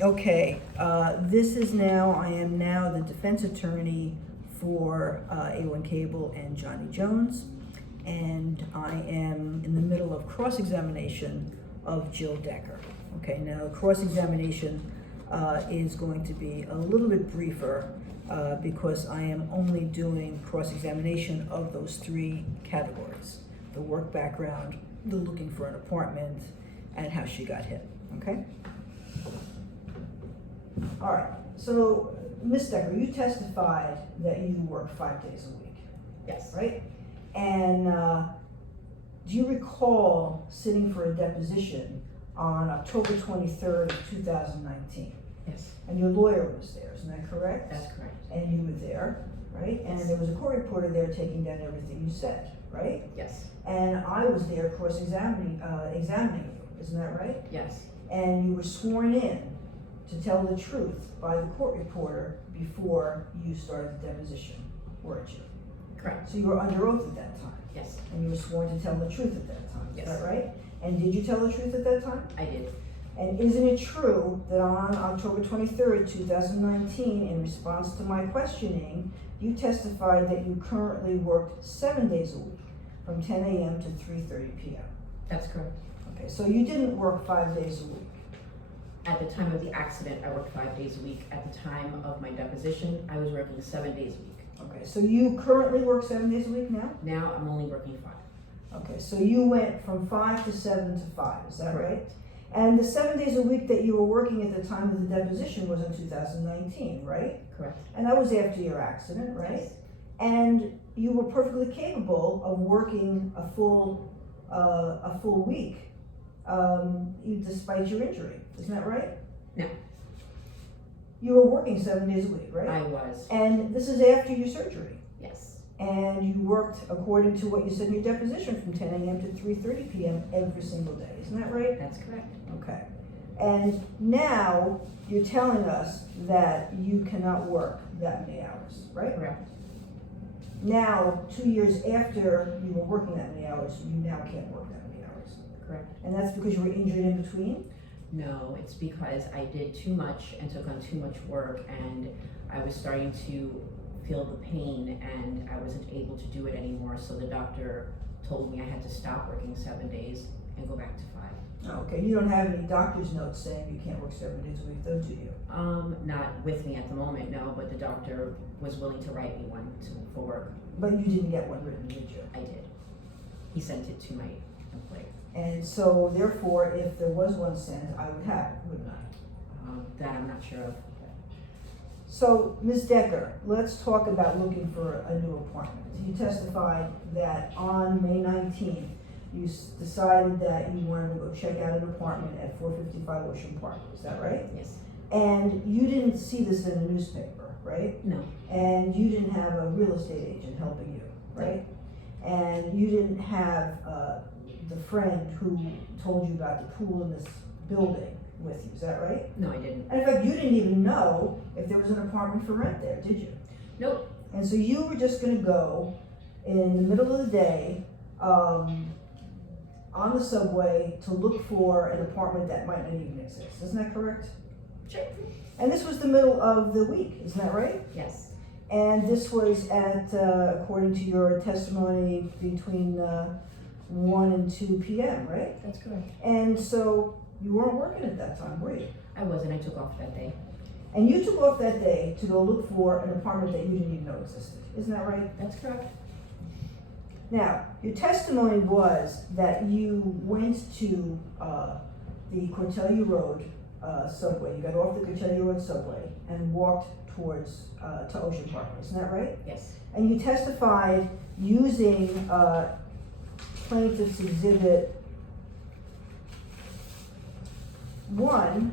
Okay, I am now the defense attorney for A1 Cable and Johnny Jones, and I am in the middle of cross-examination of Jill Decker. Okay, now cross-examination is going to be a little bit briefer because I am only doing cross-examination of those three categories: the work background, the looking for an apartment, and how she got hit, okay? All right, so Ms. Decker, you testified that you work 5 days a week, Yes. right? And do you recall sitting for a deposition on October 23rd of 2019? Yes. And your lawyer was there, isn't that correct? That's correct. And you were there, right? And Yes. there was a court reporter there taking down everything you said, right? Yes. And I was there cross-examining examining you, isn't that right? Yes. And you were sworn in to tell the truth by the court reporter before you started the deposition, weren't you? Correct. So you were under oath at that time, Yes. and you were sworn to tell the truth at that time, is Yes. that right? And did you tell the truth at that time? I did. And isn't it true that on October 23rd, 2019, in response to my questioning, you testified that you currently worked 7 days a week, from 10 a.m. to 3:30 p.m.? That's correct. Okay, so you didn't work 5 days a week. At the time of the accident, I worked 5 days a week. At the time of my deposition, I was working 7 days a week. Okay, so you currently work 7 days a week now? Now I'm only working 5. Okay, so you went from 5 to 7 to 5, is that right? Correct. And the 7 days a week that you were working at the time of the deposition was in 2019, right? Correct. And that was after your accident, right? Yes. And you were perfectly capable of working a full week, despite your injury, isn't that right? No. You were working 7 days a week, right? I was. And this is after your surgery. Yes. And you worked, according to what you said in your deposition, from 10 a.m. to 3:30 p.m. every single day, isn't that right? That's correct. Okay. And now you're telling us that you cannot work that many hours, right? Correct. Now, 2 years after you were working that many hours, you now can't work that many hours. Correct. And that's because you were injured in between? No, it's because I did too much and took on too much work, and I was starting to feel the pain, and I wasn't able to do it anymore. So the doctor told me I had to stop working 7 days and go back to 5. Okay, you don't have any doctor's notes saying you can't work 7 days a week, though, do you? Not with me at the moment, no, but the doctor was willing to write me one for work. But you didn't get one written, did you? I did. He sent it to my employer. And so, therefore, if there was one sent, I would have it, wouldn't I? That I'm not sure of. So, Ms. Decker, let's talk about looking for a new apartment. You testified that on May 19th, you decided that you wanted to go check out an apartment at 455 Ocean Park. Is that right? Yes. And you didn't see this in a newspaper, right? No. And you didn't have a real estate agent helping you, right? And you didn't have the friend who told you about the pool in this building with you. Is that right? No, I didn't. And in fact, you didn't even know if there was an apartment for rent there, did you? Nope. And so you were just going to go in the middle of the day on the subway to look for an apartment that might not even exist. Isn't that correct? Sure. And this was the middle of the week, isn't that right? Yes. And this was at, according to your testimony, between 1 and 2 p.m., right? That's correct. And so you weren't working at that time, were you? I was, and I took off that day. And you took off that day to go look for an apartment that you didn't even know existed. Isn't that right? That's correct. Now, your testimony was that you went to the Cortellia Road subway. You got off the Cortellia Road subway and walked towards to Ocean Park. Isn't that right? Yes. And you testified using Plaintiff's Exhibit 1.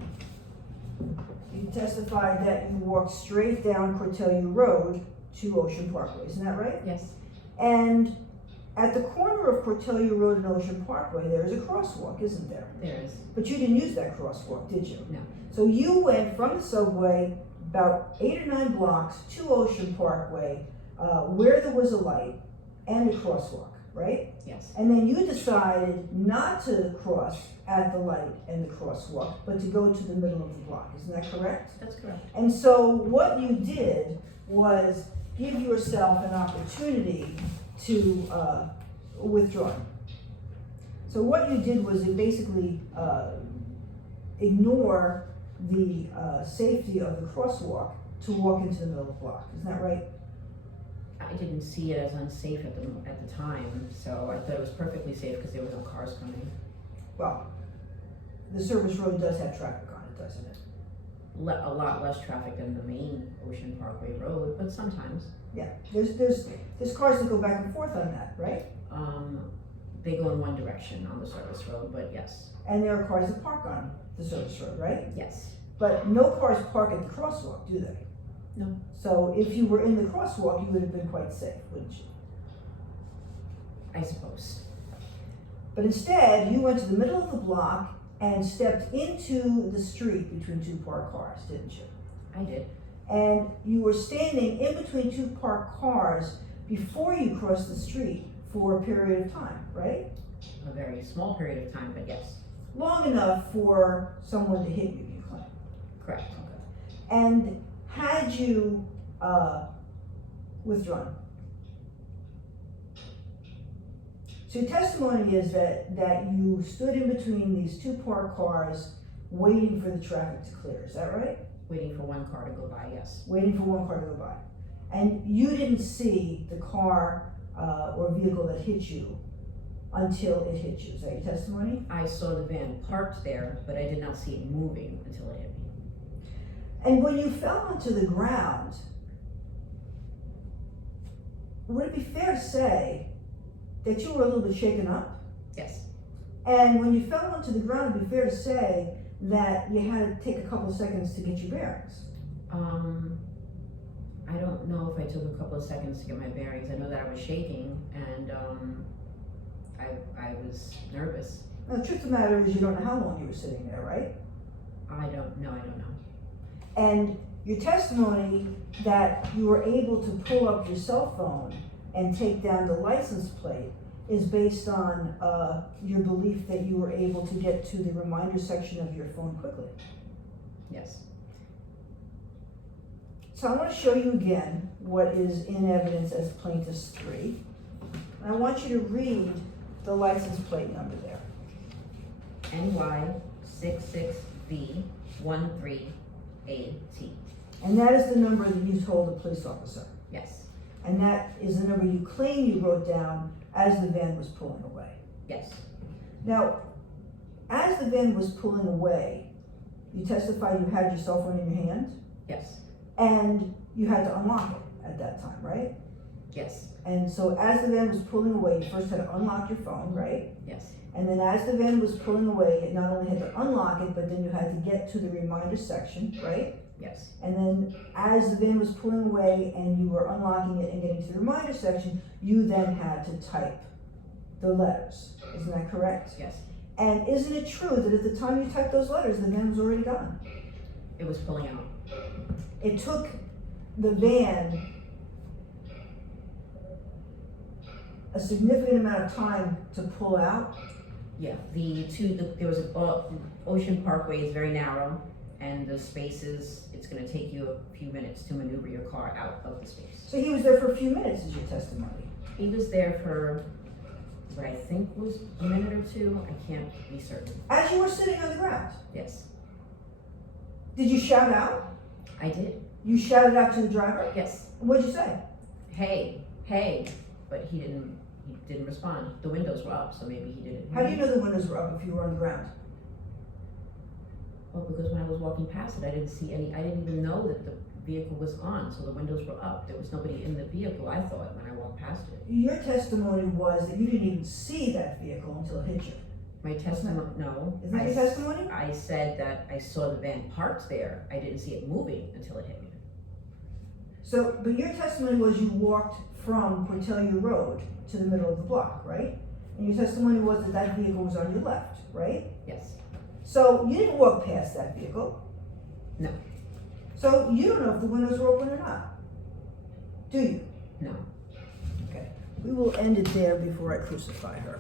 You testified that you walked straight down Cortellia Road to Ocean Parkway. Isn't that right? Yes. And at the corner of Cortellia Road and Ocean Parkway, there is a crosswalk, isn't there? There is. But you didn't use that crosswalk, did you? No. So you went from the subway about 8 or 9 blocks to Ocean Parkway, where there was a light and a crosswalk. right? Yes, And then you decided not to cross at the light and the crosswalk, but to go to the middle of the block. Isn't that correct? that's correct. And so what you did was give yourself an opportunity to withdraw. So what you did was you basically ignore the safety of the crosswalk to walk into the middle of the block. Isn't that right? I didn't see it as unsafe at the time, so I thought it was perfectly safe because there were no cars coming. Well, the service road does have traffic on it, doesn't it? A lot less traffic than the main Ocean Parkway Road, but sometimes. Yeah, there's cars that go back and forth on that, right? They go in one direction on the service road, but yes, And there are cars that park on the service road, right? yes, But no cars park at the crosswalk, do they? No. So if you were in the crosswalk, you would have been quite safe, wouldn't you? I suppose. But instead, you went to the middle of the block and stepped into the street between two parked cars, didn't you? I did. And you were standing in between two parked cars before you crossed the street for a period of time, right? A very small period of time, but yes, Long enough for someone to hit you, you claim. correct. And had you withdrawn? So your testimony is that you stood in between these two parked cars waiting for the traffic to clear, is that right? Waiting for one car to go by, yes. Waiting for one car to go by. And you didn't see the car or vehicle that hit you until it hit you, is that your testimony? I saw the van parked there, but I did not see it moving until it hit me. And when you fell onto the ground, would it be fair to say that you were a little bit shaken up? Yes, And when you fell onto the ground, it'd be fair to say that you had to take a couple of seconds to get your bearings. I don't know if I took a couple of seconds to get my bearings. I know that I was shaking and I was nervous. Now, the truth of the matter is you don't know how long you were sitting there, right? I don't know. And your testimony that you were able to pull up your cell phone and take down the license plate is based on your belief that you were able to get to the reminder section of your phone quickly. Yes. So I want to show you again what is in evidence as plaintiff's 3. And I want you to read the license plate number there. NY66V13AT. And that is the number that you told the police officer. Yes. And that is the number you claim you wrote down as the van was pulling away. Yes. Now, as the van was pulling away, you testified you had your cell phone in your hand Yes. and you had to unlock it at that time, right? Yes. And so as the van was pulling away, you first had to unlock your phone, right? Yes. And then as the van was pulling away, it not only had to unlock it, but then you had to get to the reminder section, right? Yes. And then as the van was pulling away and you were unlocking it and getting to the reminder section, you then had to type the letters. Isn't that correct? Yes. And isn't it true that at the time you typed those letters, the van was already gone? It was pulling out. It took the van a significant amount of time to pull out. Yeah. There was Ocean Parkway is very narrow, and the spaces, it's going to take you a few minutes to maneuver your car out of the space. So he was there for a few minutes, is your testimony. He was there for what I think was a minute or two. I can't be certain. As you were sitting on the ground, Yes, did you shout out? I did. You shouted out to the driver? Yes. What'd you say? Hey, but he didn't respond. The windows were up, so maybe he didn't. How do you know the windows were up if you were on the ground? Well, because when I was walking past it, I didn't even know that the vehicle was on, so the windows were up. There was nobody in the vehicle, I thought, when I walked past it. Your testimony was that you didn't even see that vehicle until it hit you. My testimony, no. Isn't that your testimony? I said that I saw the van parked there. I didn't see it moving until it hit me. So, but your testimony was you walked from Portelia Road to the middle of the block, right? And your testimony was that that vehicle was on your left, right? Yes. So you didn't walk past that vehicle. No. So you don't know if the windows were open or not, do you? No. Okay. we will end it there before I crucify her.